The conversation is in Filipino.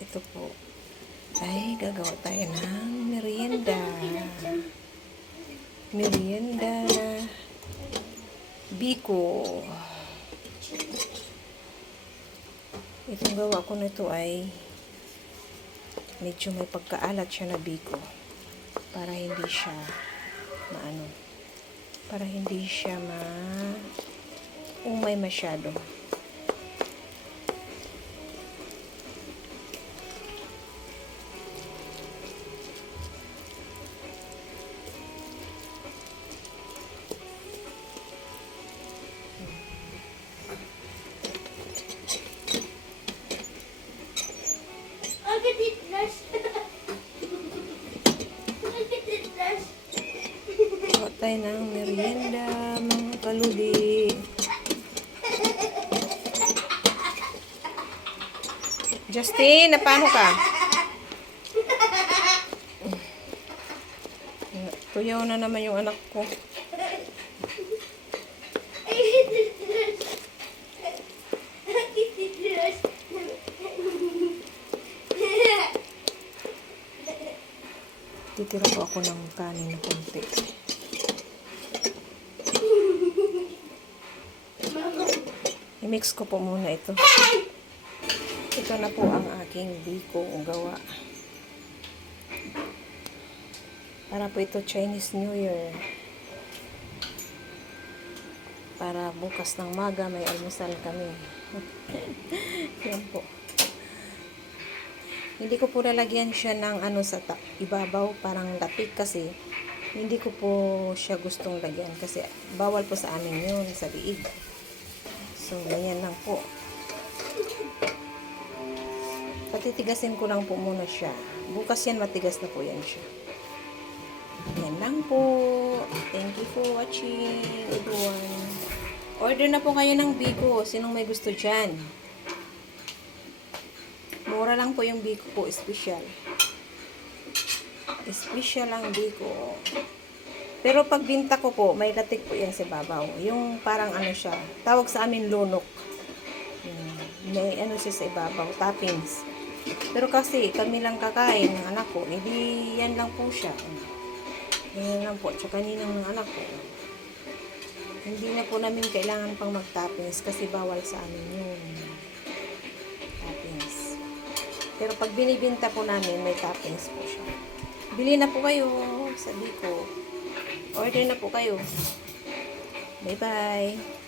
ito po ay gagawa tayo ng merienda. Merienda na biko. Itong gawa ko nito ay medyo may pagkaalat siya na biko para hindi siya umay masyado. Gawa tayo ng merienda, mga kaludi. Justin, paano ka? Tuyaw na naman yung anak ko. Titira po ako ng kanin na konti. I-mix ko po muna ito. Ito na po ang aking biko o gawa. Para po ito Chinese New Year. Para bukas ng maga may almusal kami. Yan po. Hindi ko po lalagyan siya ng sa ibabaw, parang lapik kasi hindi ko po siya gustong lagyan kasi bawal po sa amin yun sa liig. So, ganyan lang po. Patitigasin ko lang po muna siya. Bukas yan, matigas na po yan siya. Yan lang po. Thank you for watching, everyone. Order na po kayo ng biko. Sinong may gusto dyan? Mura lang po yung biko po, special. Special lang biko. Pero pag binta ko po, may latik po yan sa babaw. Yung parang siya, tawag sa amin lunok. May siya sa ibabaw, toppings. Pero kasi kami lang kakain ng anak ko, hindi yan lang po siya. Yan lang po, tsaka ninang ng anak ko. Hindi na po namin kailangan pang mag-toppings kasi bawal sa amin yung toppings. Pero pag binibinta po namin, may toppings po siya. Bili na po kayo, sabi ko. Order na po kayo. Bye-bye.